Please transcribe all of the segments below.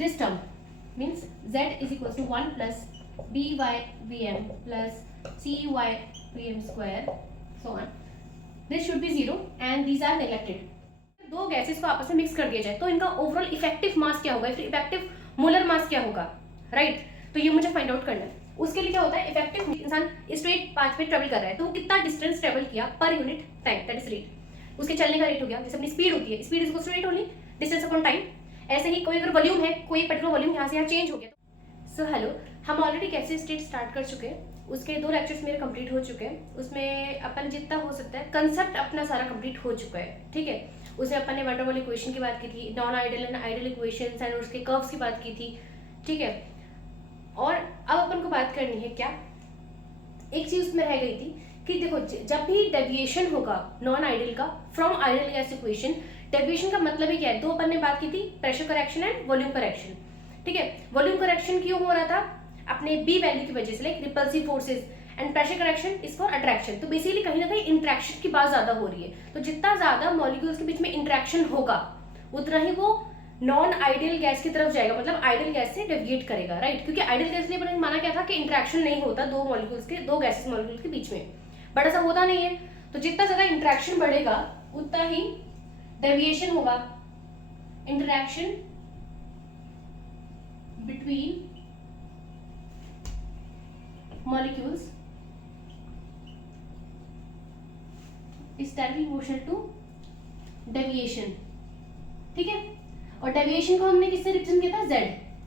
this term means z is equals to 1 plus by vm plus cy vm square so on. This should be 0 and these are neglected. दो gases को आपस में mix कर दिया जाए तो इनका ओवरऑल इफेक्टिव मास क्या होगा, फिर इफेक्टिव मोलर मास क्या होगा, राइट? तो ये मुझे फाइंड आउट करना है. उसके लिए क्या होता है, इफेक्टिव इंसान स्ट्रेट पाथ पे ट्रेवल कर रहा है तो वो कितना डिस्टेंस ट्रेवल किया per unit time, that is rate. उसके चलने का रेट हो गया, जैसे अपनी स्पीड होती है, speed is equal to rate only, distance upon time. ऐसे ही कोई अगर वॉल्यूम है, कोई पर्टिकुलर वॉल्यूम यहाँ से यहाँ चेंज हो गया. सो हेलो, हम ऑलरेडी कैसे स्टेट स्टार्ट कर चुके हैं, उसके 2 लेक्चर्स मेरे कंप्लीट हो चुके हैं. उसमें अपन जितना हो सकता है कंसेप्ट अपना सारा कंप्लीट हो चुका है, ठीक है. उसमें अपन ने वंडर वॉल इक्वेशन की बात की थी, non ideal and ideal equations and उसके कर्व्स की बात की थी, ठीक है. और अब अपन को बात करनी है क्या, एक चीज उसमें रह गई थी कि देखो जब भी डेविएशन होगा नॉन आइडियल का from ideal gas equation, deviation का मतलब ही क्या है, 2 अपन ने बात की थी, pressure correction and volume correction, ठीक है. वॉल्यूम करेक्शन क्यों हो रहा था, अपने बी वैल्यू की वजह से, like repulsive forces, and pressure correction is for attraction. तो बेसिकली कहीं ना कहीं इंट्रैक्शन की बात ज्यादा हो रही है. तो जितना ज्यादा मॉलिक्यूल्स के बीच में इंट्रैक्शन होगा उतना ही वो नॉन आइडियल गैस की तरफ जाएगा, मतलब आइडियल गैस से डेविएट करेगा, राइट? क्योंकि आइडियल गैस में माना क्या था कि इंट्रैक्शन नहीं होता दो मॉलिक्यूल्स के, 2 गैसेस मॉलिक्यूल्स के बीच में, बट ऐसा होता नहीं है. तो जितना ज्यादा इंट्रैक्शन बढ़ेगा उतना ही डेविएशन होगा, interaction between molecules is directly proportional to deviation, ठीक है. और डेविएशन को हमने किससे रिप्रेजेंट किया था, z.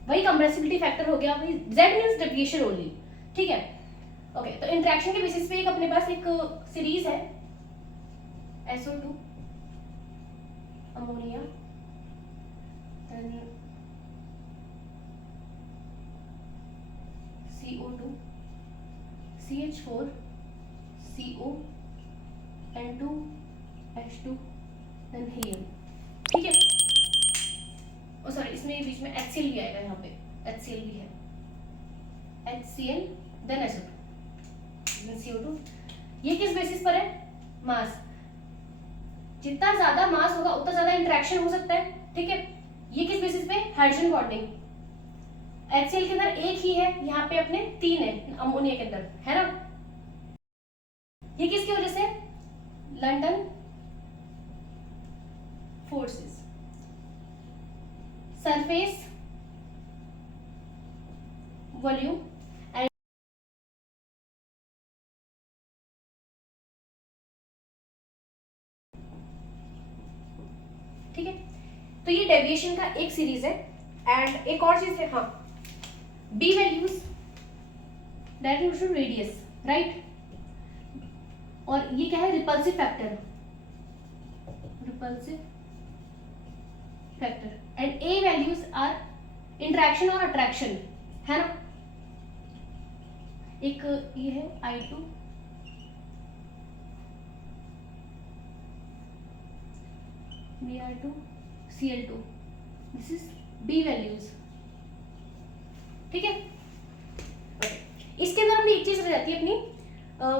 वही कंप्रेसिबिलिटी फैक्टर हो गया, वही z मींस डेविएशन ओनली, ठीक है. ओके, तो इंटरेक्शन के बेसिस पे एक अपने पास एक सीरीज है SO2 ammonia, then CO2 CH4 CO N2 H2 then helium, ठीक है. ओ सॉरी, इसमें बीच में HCl भी आएगा, यहाँ पे HCl भी है, HCl then SO2 then CO2. ये किस बेसिस पर है, मास. जितना ज्यादा मास होगा उतना ज्यादा इंटरेक्शन हो सकता है, ठीक है. ये किस बेसिस पे, हाइड्रोजन बॉन्डिंग. HCl के अंदर एक ही है, यहाँ पे अपने 3 है अमोनिया के अंदर, है ना. ये किसकी वजह से, London forces, surface volume and ठीक है. तो ये डेविएशन का एक सीरीज है. एंड एक और चीज है, हाँ, B values direct radius, right. और ये क्या है, repulsive factor, repulsive factor. And A values are interaction और अट्रैक्शन, है ना. एक ये है I2 Br2 Cl2, this is B values, ठीक है. इसके अंदर अपनी एक चीज रह जाती है अपनी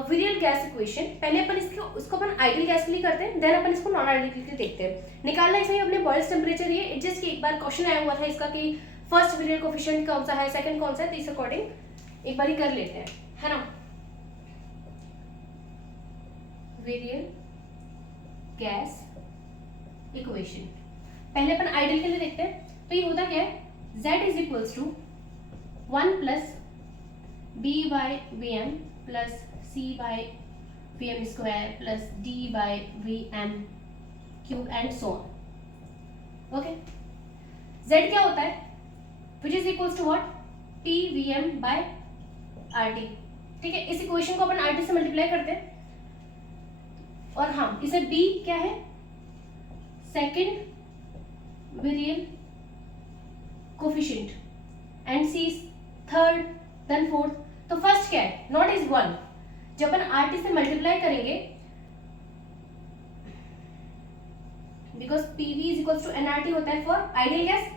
विरियल गैस इक्वेशन. पहले अपन उसको अपन आइडियल गैस के लिए करते हैं, देन अपन इसको नॉन आइडियल के लिए देखते हैं. निकालना इसमें अपने बॉयल्स टेम्परेचर, ये जस्ट कि एक बार क्वेश्चन आया हुआ था इसका कि फर्स्ट विरियल कोफिशिएंट कौन सा है, सेकंड कौन सा है, तो इस अकॉर्डिंग एक बार ही कर लेते हैं, है ना. विरियल गैस इक्वेशन पहले अपन आइडियल के लिए देखते हैं. तो ये होता क्या है, z is equals to 1 plus b by vm plus c by vm square plus d by vm cube and so on. Okay, z क्या होता है, which is equals to what, p vm by rt, ठीक है. इस equation को अपन rt से multiply करते हैं. और हाँ, इसे b क्या है, second virial coefficient, and c third then fourth. तो फर्स्ट क्या है, नॉट इज 1. जब अपन RT से मल्टीप्लाई करेंगे, because PV is equals to nRT होता है फॉर आइडियल गैस,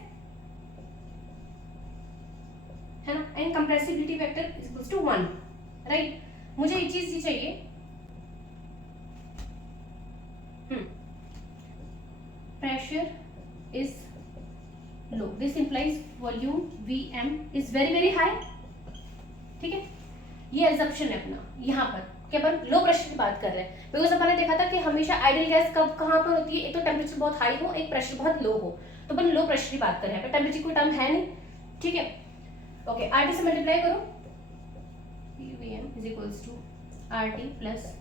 है ना. And compressibility factor is equals to 1, right. मुझे एक चीज ही चाहिए, pressure is low, this implies volume Vm is very very high. ठीक है, ये एजम्पशन है अपना यहाँ पर कि अपन लो प्रेशर की बात कर रहे हैं, बिकॉज अपन ने देखा था कि हमेशा आइडियल गैस कब कहाँ पर होती है, एक तो टेम्परेचर बहुत हाई हो, एक प्रेशर बहुत लो हो, तो अपन लो प्रेशर की बात कर रहे हैं, टेम्परेचर कोई टर्म है नहीं। ठीक है, ओके, RT से मल्टीप्लाई करो, Vm is equals to RT plus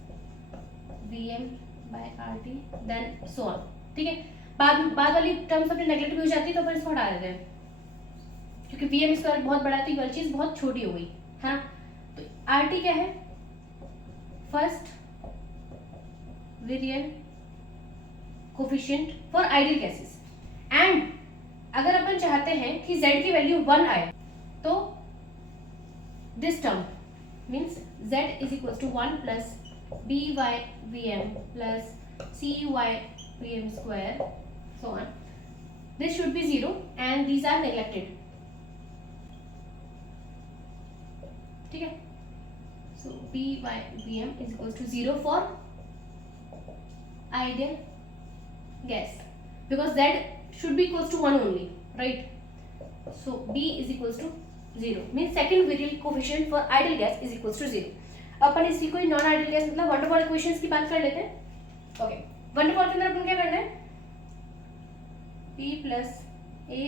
Vm by RT then so on. ठीक है, बाद वाली टर्म्स अपने नेगलेक्ट भी हो जाती है, तो अपन इसको हटा देते हैं, क्योंकि Vm स्क्वायर बहुत बड़ा है तो ये वाली चीज बहुत छोटी हो गई है ना। तो RT क्या है, first variant coefficient for ideal gases, and अगर अपन चाहते हैं कि Z की वैल्यू 1 आए तो this term means Z is equal to 1 plus BY/VM plus CY/VM square so on. This should be 0 and these are neglected. ठीक है, so BY/VM is equals to 0 for ideal gas because Z should be equals to 1 only, right? So B is equals to 0 means second virial coefficient for ideal gas is equals to 0. अपन इसी को non ideal gas मतलब wonder wall equations की बात कर लेते हैं। Okay, wonder wall के अंदर अपन क्या करना है, P plus A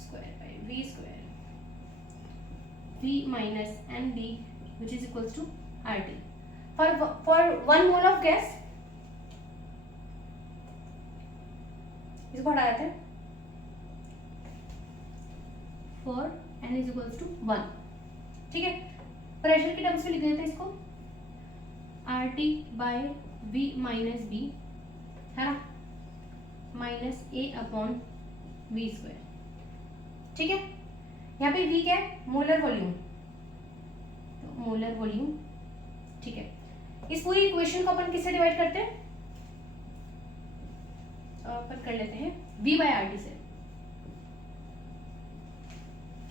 square by V square V minus MB which is equals to RT for 1 mole of gas। इसको हटा देते हैं, for N is equals to 1। ठीक है, प्रेशर के टर्म्स में लिख देते हैं इसको RT by V minus B है ना, minus A upon V square. ठीक है, यहाँ पे V क्या है, मोलर वॉल्यूम, तो मोलर वॉल्यूम। ठीक है, इस पूरी इक्वेशन को अपन किससे डिवाइड करते हैं, अपन कर लेते हैं V बाय RT से।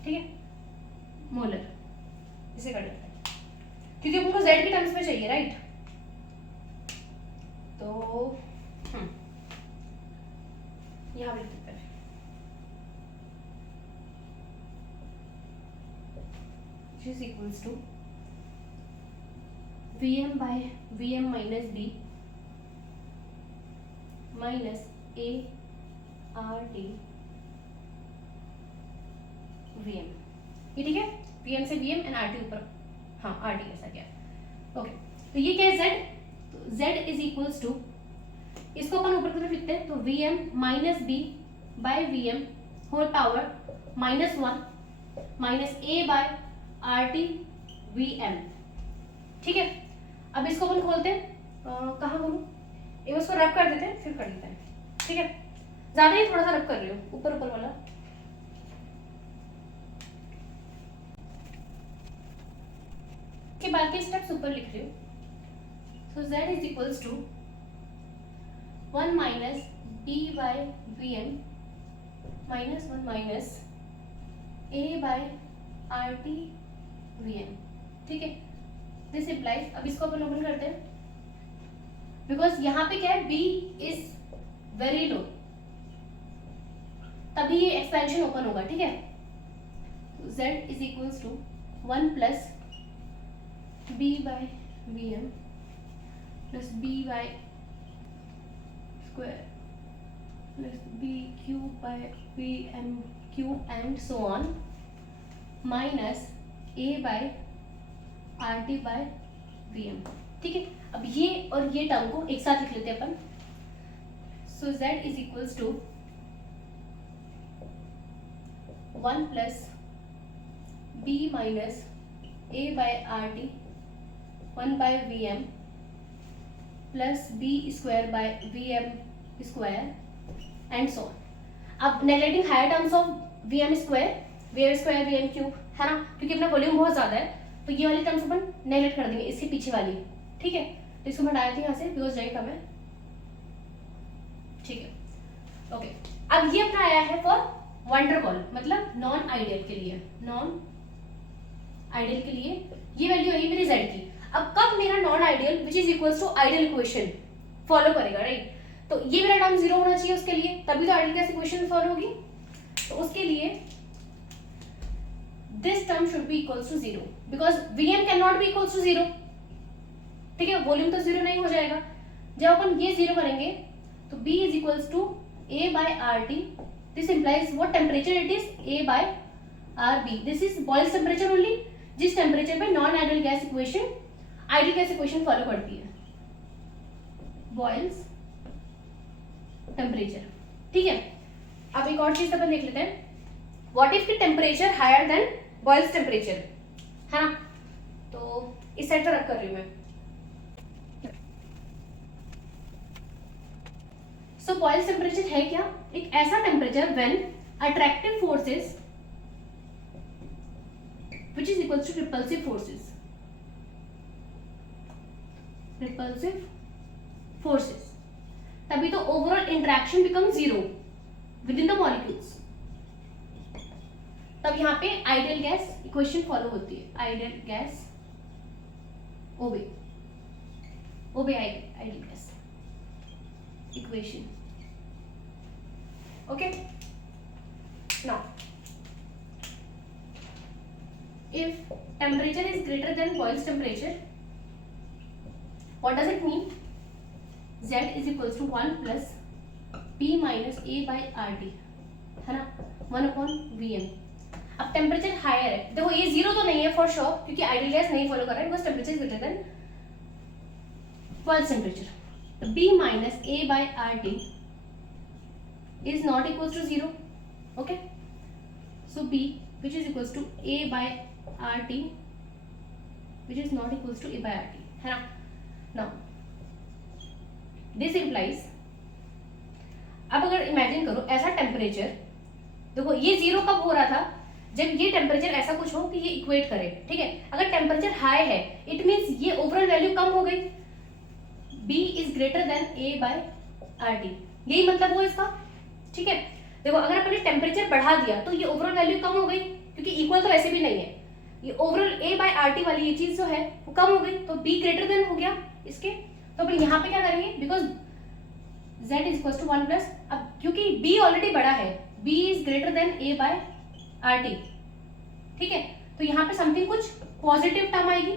ठीक है, मोलर इसे कर लेते हैं क्योंकि हमको Z के टर्म्स में चाहिए, राइट। तो यहाँ पे लिख देते हैं which is equals to Vm by Vm minus B minus A RT Vm। ये ठीक है, Vm से Vm एंड RT ऊपर, हाँ RT ऐसा क्या, ओके। तो ये क्या है Z, तो Z इज इक्वल्स टू, इसको अपन ऊपर की तरफ लिखते हैं, तो Vm minus B by Vm whole power minus 1 minus A by RT Vm। ठीक है, अब इसको अपन खोलते हैं, कहाँ बोलूं, एक इसको रब कर देते हैं फिर कर लेते हैं। ठीक है, ज्यादा ही थोड़ा सा रब कर रही हूँ, ऊपर ऊपर वाला। के बाकी स्टेप्स ऊपर लिख रही हूँ, so Z is equals to 1 minus B by Vm minus 1 minus A by RT Vm। ठीक है, दिस implies, अब इसको अपन ओपन करते हैं बिकॉज यहाँ पे क्या है, B इज वेरी लो, तभी ये एक्सपेंशन ओपन होगा। ठीक है, Z is equals to 1 plus B by Vm plus B by square plus B cube by Vm cube and so on minus A by RT by Vm। ठीक है, अब ये और ये टर्म को एक साथ लिख लेते हैं अपन, so Z is equals to 1 plus B minus A by RT 1 by Vm plus B square by Vm square and so on। अब neglecting higher terms of Vm square Vm cube है ना, क्योंकि अपना वॉल्यूम बहुत ज्यादा है, तो ये वाली टर्म्स अपन नेगलेक्ट कर देंगे, इसके पीछे वाली। ठीक है, तो इसको हटा देते हैं यहाँ से बिकॉज जाएगा कम है। ठीक है, ओके, अब ये अपना आया है फॉर वंडर वॉल, मतलब नॉन आइडियल के लिए, नॉन आइडियल के लिए ये वैल्यू है मेरी Z की। अब कब मेरा non ideal which is equals to ideal equation follow करेगा, राइट। तो ये मेरा टर्म 0 होना चाहिए उसके लिए, तभी तो आइडियल गैस इक्वेशन फॉलो होगी। तो उसके लिए this term should be equals to 0 because Vm can not be equals to 0, ठीक है, वॉल्यूम तो 0 नहीं हो जाएगा। जब अपन ये 0 करेंगे तो B is equals to A by RT, this implies what temperature it is, A by RB, this is Boyle's temperature only, जिस टेम्परेचर पे non ideal gas equation ideal gas equation follow करती है, बॉयल्स टेम्परेचर, ठीक है। अब एक और चीज अपन देख लेते हैं, व्हाट इफ की temperature higher than Boyle's temperature, है ना, तो इस साइड पर रख कर रही हूं मैं। सो बॉयल्स टेम्परेचर है क्या, एक ऐसा temperature when attractive forces which is equals to repulsive forces, repulsive forces, तभी तो overall interaction becomes zero within the molecules, तब यहाँ पे आइडियल गैस इक्वेशन फॉलो होती है, आइडियल गैस ओबे ideal gas equation, okay. Now if temperature is greater than boils temperature, what does it mean, Z is equals to 1 plus P minus A by RT, है ना, 1 upon Vm। अब temperature higher है, देखो ये 0 तो नहीं है फॉर श्योर, क्योंकि आइडियल गैस नहीं फॉलो कर रहा है, because temperature is greater then Boyle's temperature. B minus A by RT is not equals to 0, okay, so B which is equals to A by RT which is not equals to A by RT, है ना। Now this implies, अब अगर imagine करो ऐसा temperature, देखो ये 0 कब हो रहा था, जब ये टेम्परेचर ऐसा कुछ हो कि ये इक्वेट करे, ठीक है। अगर टेम्परेचर हाई है इट मींस ये ओवरऑल वैल्यू कम हो गई, B is greater than A by RT, यही मतलब हुआ इसका, ठीक है। देखो अगर अपन ने टेम्परेचर बढ़ा दिया तो ये ओवरऑल वैल्यू कम हो गई, क्योंकि इक्वल तो वैसे भी नहीं है, ये ओवरऑल A by RT वाली ये चीज जो है वो कम हो गई, तो B ग्रेटर देन हो गया इसके, तो अपन यहाँ पे क्या करेंगे, because Z is equal to 1 plus, अब क्योंकि B ऑलरेडी बड़ा है, B is greater than A by RT, ठीक है, तो यहाँ पे समथिंग कुछ पॉजिटिव टर्म आएगी,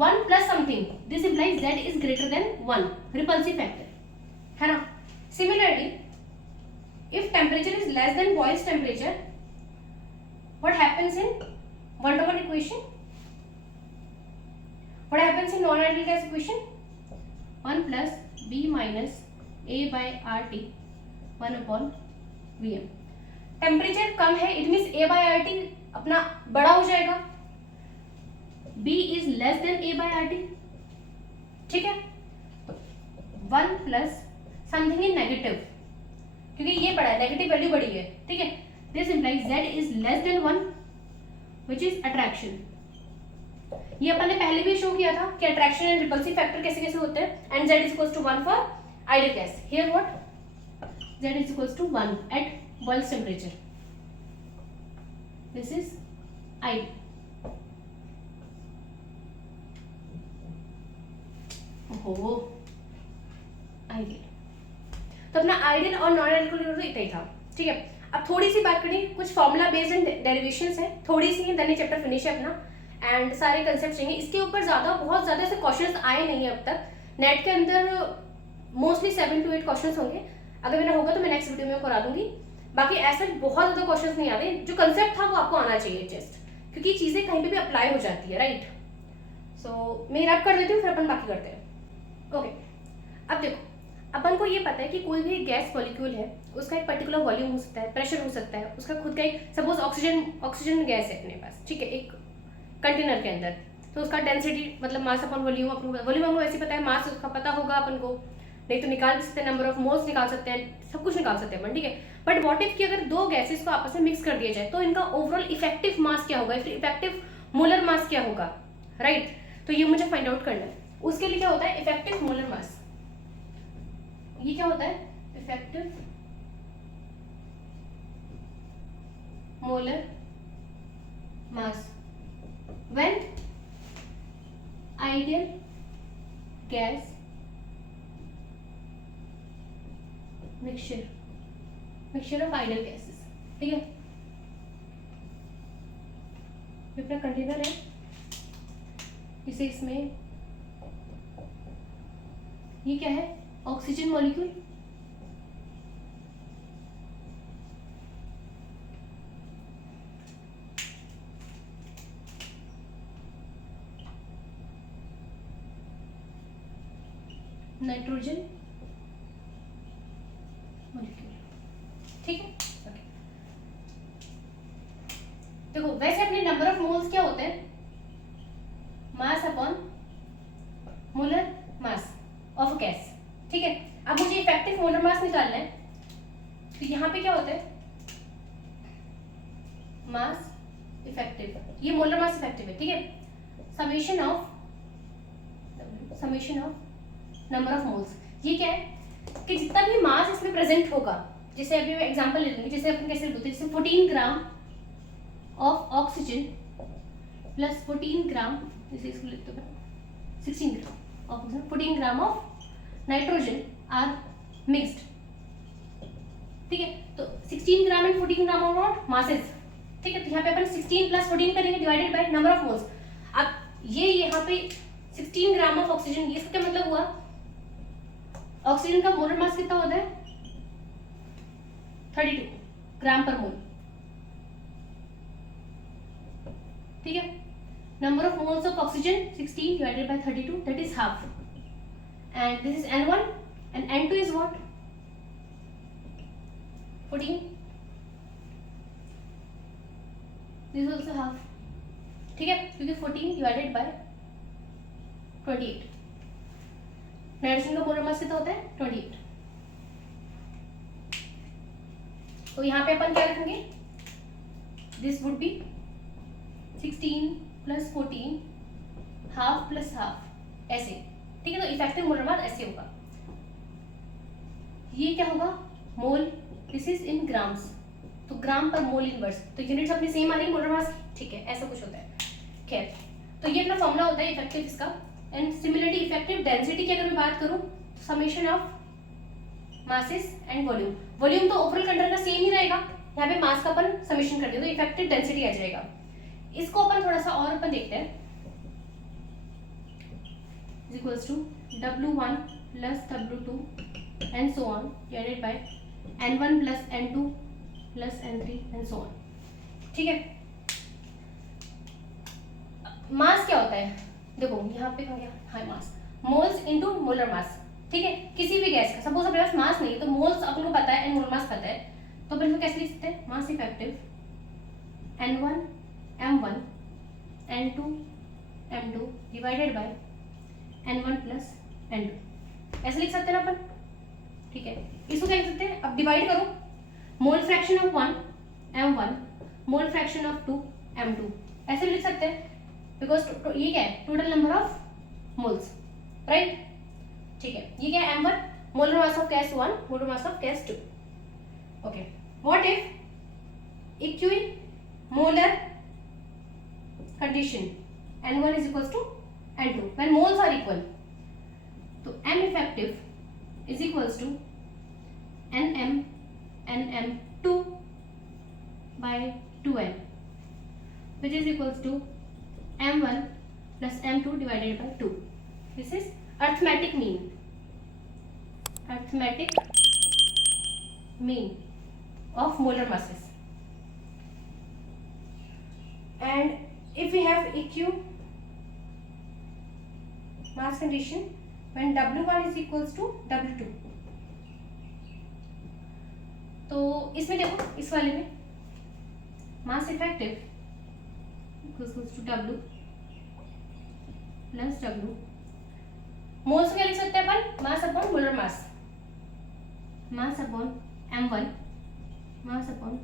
1 plus something, this implies Z is greater then 1, repulsive factor, है ना। Similarly if temperature is less than boils temperature, what happens in 1-to-1 equation, what happens in non-ideal gas equation, 1 plus B minus A by RT 1 upon Vm। Temperature कम है it means A by RT अपना बड़ा हो जाएगा, B is less than A by RT, ठीक है, 1 plus something in negative, क्योंकि ये बड़ा है, नेगेटिव वैल्यू बड़ी है, ठीक है, this implies Z is less than 1 which is attraction. ये अपन ने पहले भी शो किया था कि अट्रैक्शन एंड रिपल्सिव फैक्टर कैसे कैसे होते हैं, and Z is equals to 1 for ideal gas, here what, Z is equals to 1 at Boyle's temperature, this is ideal. ओहो आइडियल, तो अपना आइडियल और नॉन आइडियल को तो इतना ही था, ठीक है। अब थोड़ी सी बात करें, कुछ फॉर्मूला बेस्ड एंड डेरिवेशंस है, थोड़ी सी है, देन ये चैप्टर फिनिश है अपना, एंड सारे कंसेप्ट चाहिए इसके ऊपर, बहुत ज्यादा ऐसे क्वेश्चंस आए नहीं है अब तक नेट के अंदर, मोस्टली 7 to 8 क्वेश्चंस होंगे, अगर मेरा होगा तो मैं नेक्स्ट वीडियो में करा दूंगी, बाकी ऐसे बहुत ज्यादा क्वेश्चंस नहीं आते, जो कंसेप्ट था वो आपको आना चाहिए जस्ट, क्योंकि चीजें कहीं पे भी अप्लाई हो जाती है, राइट। सो मैं रब कर देती हूँ, फिर अपन बाकी करते हैं, ओके। अब देखो अपन को ये पता है कि कोई भी गैस मॉलिक्यूल है उसका एक पर्टिकुलर वॉल्यूम हो सकता है, प्रेशर हो सकता है, उसका खुद का एक, सपोज ऑक्सीजन गैस है अपने पास, ठीक है, एक कंटेनर के अंदर, तो उसका डेंसिटी मतलब मास अपन वॉल्यूम हमको ऐसे पता है, मास उसका पता होगा अपन को, नहीं तो निकाल सकते हैं, नंबर ऑफ मोल्स निकाल सकते हैं, सब कुछ निकाल सकते हैं अपन, ठीक है। बट व्हाट इफ कि अगर दो गैसेस को आपस में मिक्स कर दिया जाए तो इनका ओवरऑल इफेक्टिव मास क्या होगा, फिर इफेक्टिव मोलर मास क्या होगा, राइट, तो ये मुझे फाइंड आउट करना है। उसके लिए क्या होता है, इफेक्टिव मोलर मास, ये क्या होता है, effective molar mass when ideal gas mixture of ideal gases, ठीक है। ये अपना कंटेनर है, इसे इसमें ये क्या है, ऑक्सीजन मॉलिक्यूल, नाइट्रोजन मॉलिक्यूल, ठीक है। ओके, देखो वैसे अपने नंबर ऑफ मोल्स क्या होते हैं, मास upon molar mass of gas, ठीक है। अब मुझे इफेक्टिव मोलर मास निकालना है, तो यहाँ पे क्या होता है, मास इफेक्टिव, ये मोलर मास इफेक्टिव है, ठीक है। Summation of number of moles, ये क्या है कि जितना भी मास इसमें प्रेजेंट होगा, जैसे अभी मैं एग्जांपल ले लूंगी, जैसे अपन कैसे बोलते हैं, जैसे 14 gram of oxygen plus 14 gram, जैसे इसको लिखते हैं 16 gram oxygen, 14 gram of nitrogen are mixed, ठीक है। तो 16 gram and 14 gram of not masses, ठीक है। तो यहाँ पे अपन 16 प्लस 14 करेंगे divided by number of moles. अब ये यहाँ पे 16 ग्राम ऑफ ऑक्सीजन, ये इसका क्या मतलब हुआ, ऑक्सीजन का मोलर मास कितना होता है, 32 ग्राम पर मोल, ठीक है। Number of moles of oxygen 16 divided by 32, that is half, and this is N1 and N2 is what, 14, this is also half, ठीक है, क्योंकि 14 डिवाइडेड बाय 28, नाइट्रोजन का मोलर मास कितना होता है 28। तो यहाँ पे अपन क्या रखेंगे, this would be 16 plus 14 half plus half, ऐसे, ठीक है। तो इफेक्टिव मोलर मास ऐसे होगा, ये क्या होगा, मोल, दिस इज इन ग्राम्स, तो ग्राम पर मोल इनवर्स, तो यूनिट्स अपनी सेम आ रही है मोलर मास की, ठीक है, ऐसा कुछ होता है। खैर, तो ये अपना फॉर्मूला होता है इफेक्टिव इसका। एंड सिमिलरली इफेक्टिव डेंसिटी की अगर मैं बात करूं, तो summation of masses and volume, volume तो ओवरऑल कंटेनर का सेम ही रहेगा, यहाँ पे मास का अपन समेशन कर दिया तो इफेक्टिव डेंसिटी आ जाएगा। इसको अपन थोड़ा सा और अपन देखते हैं, is equals to W1 plus W2 and so on divided by N1 plus N2 plus N3 and so on, ठीक है। मास क्या होता है, देखो यहाँ पे हो गया हाई मास, मोल्स इनटू मोलर मास, ठीक है। किसी भी गैस का सपोज अपने पास मास नहीं है, तो मोल्स अपन को पता है एंड मोलर मास पता है, तो अपन कैसे लिख सकते हैं, mass effective N1 M1 N2 M2 divided by N1 plus N2, ऐसे लिख सकते हैं ना अपन, ठीक है। इसको क्या लिख सकते हैं, अब डिवाइड करो, mole fraction of 1 M1 mole fraction of 2 M2, ऐसे भी लिख सकते हैं, बिकॉज ये क्या है, total number of moles, right, ठीक है। ये क्या है, M1 molar mass of gas 1 molar mass of gas 2, okay. What if equi molar condition N1 is equals to N2 when moles are equal, तो M effective is equals to NM NM2 by 2N, which is equals to M1 plus M2 divided by 2. This is arithmetic mean. Arithmetic mean of molar masses. And if we have EQ mass condition when W1 is equals to W2, तो इसमें देखो, इस वाले में mass effective equals to W plus W, moles क्या लिख सकते हैं अपन, mass upon molar mass, mass upon M1 mass upon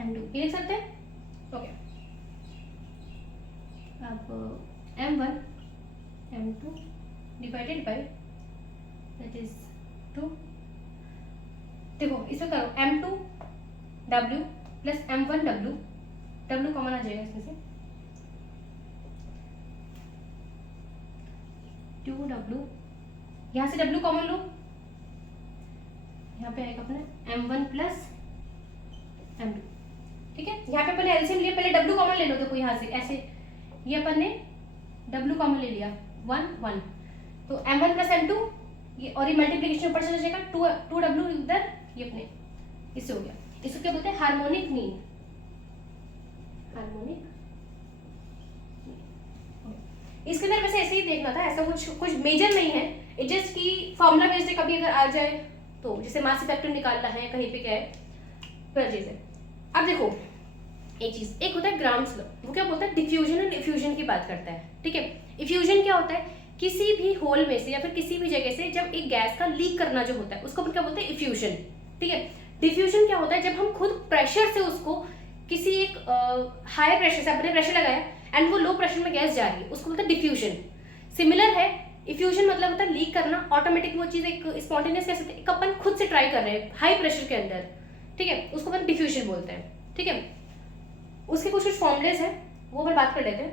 M2, ये लिख सकते हैं, ओके। अब M1 M2 divided by that is 2, देखो इसमें करो M2 W plus M1 W, W common आ जाएगा इसमें से, 2W, यहाँ से W कॉमन लो, यहाँ पे आएगा अपना M1 प्लस M2, ठीक है। यहाँ पे अपने एलसीएम लिए, पहले W कॉमन ले लो, देखो यहाँ से ऐसे ये अपन ने W कॉमन ले लिया, 1 1, तो m1 प्लस m2 ये, और ये मल्टीप्लिकेशन ऊपर चला जाएगा, 2W इधर, ये अपने इससे हो गया। इसको क्या बोलते हैं? Harmonic mean. हार्मोनिक, इसके अंदर वैसे ऐसे ही देखना था, ऐसा कुछ मेजर नहीं है, इट जस्ट की फॉर्मूला बेस्ड है, कभी अगर आ जाए तो, जैसे मास इफेक्टिव निकालना है कहीं पे क्या है पर चीज है। अब देखो एक चीज, एक होता है ग्राम्स लॉ, वो क्या बोलता है? डिफ्यूजन एंड इफ्यूजन की बात करता है, ठीक है। इफ्यूजन क्या होता है? किसी भी होल में से या फिर किसी भी जगह से जब एक गैस का लीक करना जो होता है उसको अपन क्या बोलते हैं? इफ्यूजन, ठीक है। डिफ्यूजन क्या होता है? जब हम खुद प्रेशर से उसको किसी एक हाई प्रेशर से अपने प्रेशर लगाया एंड वो लो प्रेशर में गैस जा रही है, उसको बोलते हैं डिफ्यूजन। सिमिलर है, इफ्यूजन मतलब होता है लीक करना, ऑटोमेटिक वो चीज एक स्पॉन्टेनियस कह सकते हैं, अपन खुद से ट्राई कर रहे हैं हाई प्रेशर के अंदर, ठीक है, उसको अपन डिफ्यूजन बोलते हैं, ठीक है। उसके कुछ फॉर्मुलेज हैं, वो अपन बात कर लेते हैं।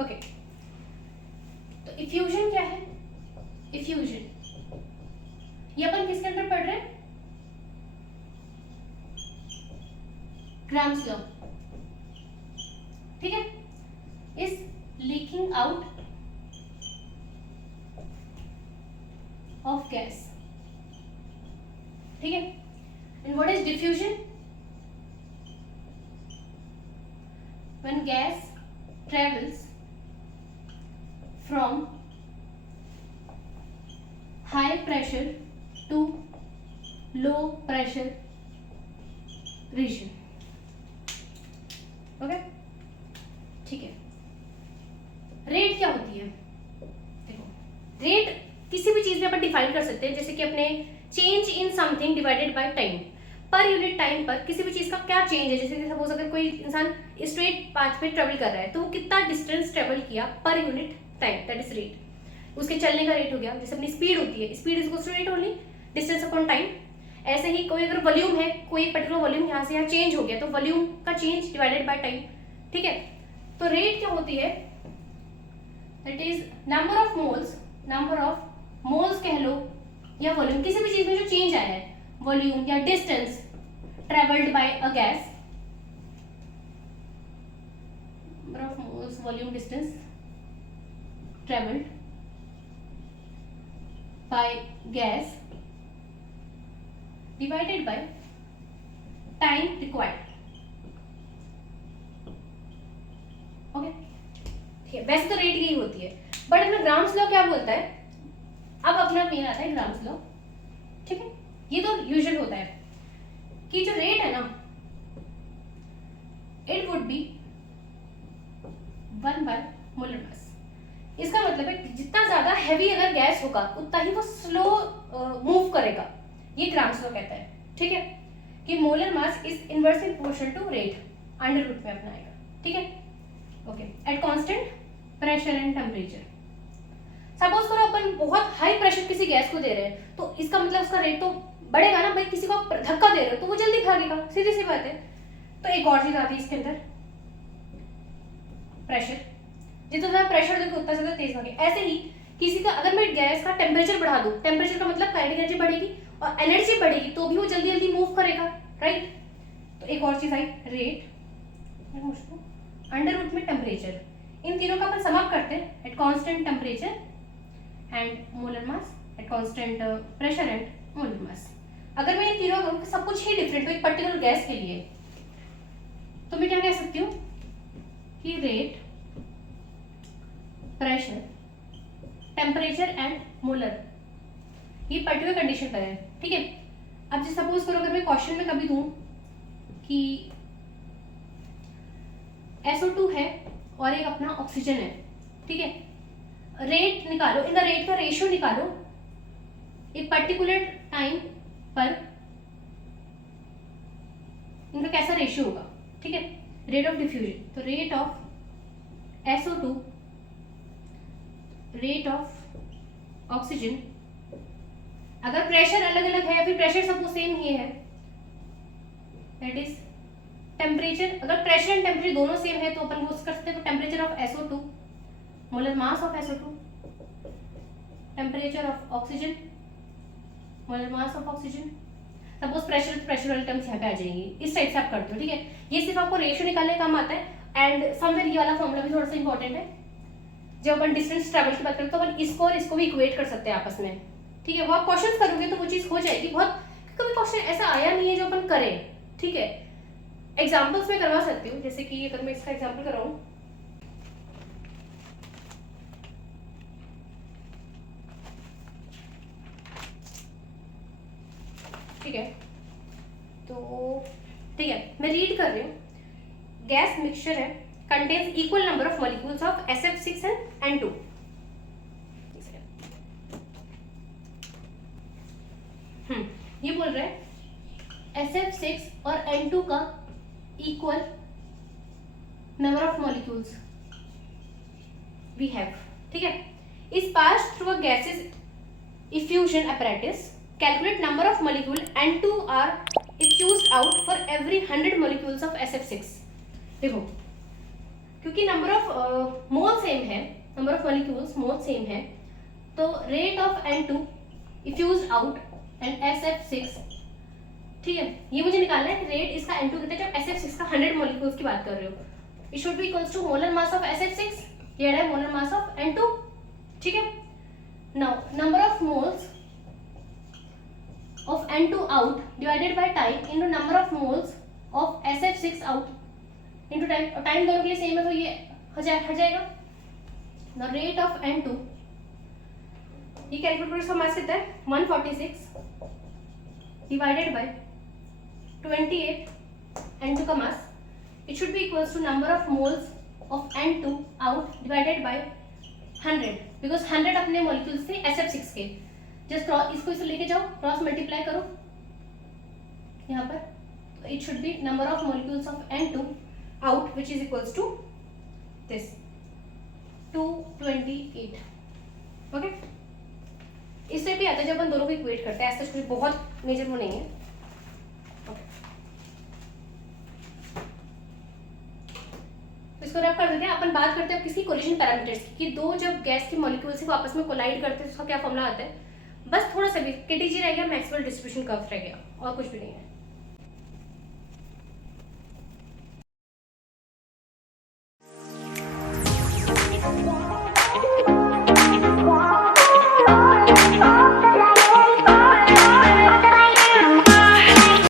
ओके, तो इफ्यूजन क्या है? इफ्यूजन ये अपन किसके अंदर पढ़ रहे हैं? ग्राम्स लॉ, ठीक है। Is leaking out of gas, ठीक है। And what is diffusion? When gas travels from high pressure to low pressure region, okay, ठीक है। रेट क्या होती है? देखो, रेट किसी भी चीज में अपन डिफाइन कर सकते हैं, जैसे कि अपने change in something divided by time, per unit time पर किसी भी चीज का क्या चेंज है। जैसे कि सपोज अगर कोई इंसान स्ट्रेट पाथ पे ट्रेवल कर रहा है तो वो कितना डिस्टेंस ट्रेवल किया per unit time, that is rate. उसके चलने का रेट हो गया, जैसे अपनी स्पीड होती है, speed is equals to rate only, distance upon time. ऐसे ही कोई अगर वॉल्यूम है, कोई पर्टिकुलर वॉल्यूम यहाँ से यहाँ चेंज हो गया तो वॉल्यूम का चेंज डिवाइडेड बाय टाइम, ठीक है। तो रेट क्या होती है? That is number of moles, number of moles कह लो या वॉल्यूम, किसी भी चीज में जो चेंज आया है, वॉल्यूम या distance travelled by a gas, number of moles, volume, distance travelled by gas divided by time required, okay, ठीक है। वैसे तो रेट यही होती है, बट अपना ग्राम्स लॉ क्या बोलता है? अब अपना मेन आता है ग्राम्स लॉ, ठीक है। ये तो यूजुअल होता है कि जो रेट है ना, it would be 1 by molar mass. इसका मतलब है कि जितना ज्यादा हैवी अगर गैस होगा उतना ही वो स्लो मूव करेगा, ये ग्राम्स लॉ कहता है, ठीक है, कि molar mass is inversely proportional to rate, under root में अपना आएगा, ठीक है, okay, at constant pressure and temperature. Suppose करो अपन बहुत हाई प्रेशर किसी गैस को दे रहे हैं तो इसका मतलब उसका रेट तो बढ़ेगा ना भाई, किसी को आप धक्का दे रहे हो तो वो जल्दी भागेगा, सीधी सी बात है। तो एक और चीज आती है इसके अंदर, प्रेशर, जितना ज्यादा प्रेशर दोगे उतना ज्यादा तेज भागे। ऐसे ही किसी का अगर मैं गैस का टेम्परेचर बढ़ा दूं, टेम्परेचर का मतलब काइनेटिक एनर्जी बढ़ेगी और एनर्जी बढ़ेगी तो भी वो जल्दी जल्दी मूव करेगा, राइट। तो एक और चीज आई रेट अंडर रूट में टेम्परेचर, इन तीनों का अपन सम अप करते हैं at constant temperature and molar mass, eight constant pressure and molar mass. अगर मैं इन तीनों करूँ सब कुछ ही डिफरेंट हो एक पर्टिकुलर गैस के लिए, तो मैं क्या कह सकती हूँ कि rate, pressure, temperature and molar, ये पर्टिकुलर कंडीशन पर है, ठीक है। अब जैसे सपोज करो अगर मैं क्वेश्चन में कभी दूं कि SO2 है और एक अपना ऑक्सीजन है, ठीक है, रेट निकालो, इनका रेट का रेशियो निकालो एक पर्टिकुलर टाइम पर, इनका कैसा रेशियो होगा, ठीक है, रेट ऑफ डिफ्यूजन। तो rate of SO2, rate of oxygen, अगर प्रेशर अलग अलग है फिर प्रेशर सबको सेम ही है, दैट इज टेम्परेचर, अगर प्रेशर एंड टेम्परेचर दोनों सेम है तो अपन वो कर सकते हैं temperature of SO2, molar mass of SO2, temperature of oxygen, molar mass of oxygen. Suppose pressure तो प्रेशर वाली टर्म्स यहाँ पे आ जाएंगी, इस टाइप से आप करते हो, ठीक है। ये सिर्फ आपको रेशियो निकालने का काम आता है। एंड समवेयर ये वाला फॉर्मूला भी थोड़ा सा इंपॉर्टेंट है। जब अपन डिस्टेंस ट्रैवल की बात करते हैं तो अपन इसको और इसको भी इक्वेट कर सकते हैं आपस में, ठीक है। वो आप क्वेश्चन करोगे तो वो चीज हो जाएगी। बहुत कभी क्वेश्चन ऐसा आया नहीं है जो अपन करें, ठीक है। एग्जाम्पल्स में करवा सकती हूँ, जैसे कि अगर मैं इसका एग्जाम्पल कराऊँ, ठीक है। तो ठीक है, मैं रीड कर रही हूँ। गैस मिक्सचर है, contains equal number of molecules of SF6 and N2। ये बोल रहे हैं SF6 और N2 का equal number of molecules we have, ठीक है। Is pass through a gases effusion apparatus, calculate number of molecule N2 are infused out for every 100 molecules of SF6। देखो, क्योंकि नंबर ऑफ मोल सेम है, number of molecules mole same है, तो rate of N2 effused out and SF6, ठीक है। ये मुझे निकालना है रेट इसका N2 कितना है जब SF6 का 100 मॉलिक्यूल्स की बात कर रहे हो। It should be equals to molar mass of SF6, ये है मोलर मास ऑफ N2, ठीक है। Now number of moles of N2 out divided by time into number of moles of SF6 out into time, और time दोनों के लिए same है तो ये हट जाएगा। the rate of N2, ये कैलकुलेट करो, इसका मास कितना है 146 divided by 28 N2 का मास, it should be equals to number of moles of N2 out divided by 100 because 100 अपने मॉलिक्यूल्स थे SF6 के। जस्ट क्रॉस इसको इसे लेके जाओ, क्रॉस मल्टीप्लाई करो यहाँ पर, तो it should be number of molecules of N2 out which is equals to this 228। Okay, इससे भी आता है जब अपन दोनों को इक्वेट करते हैं, ऐसा कुछ बहुत मेजर वो नहीं है। इसको रब कर देते हैं। अपन बात करते हैं किसी कोलिजन पैरामीटर्स की, कि दो जब गैस के मॉलिक्यूल्स वो आपस में कोलाइड करते हैं तो उसका क्या फॉर्मूला आता है। बस थोड़ा सा भी KTG रह गया, मैक्सवेल डिस्ट्रीब्यूशन कर्व रह गया, और कुछ भी नहीं है।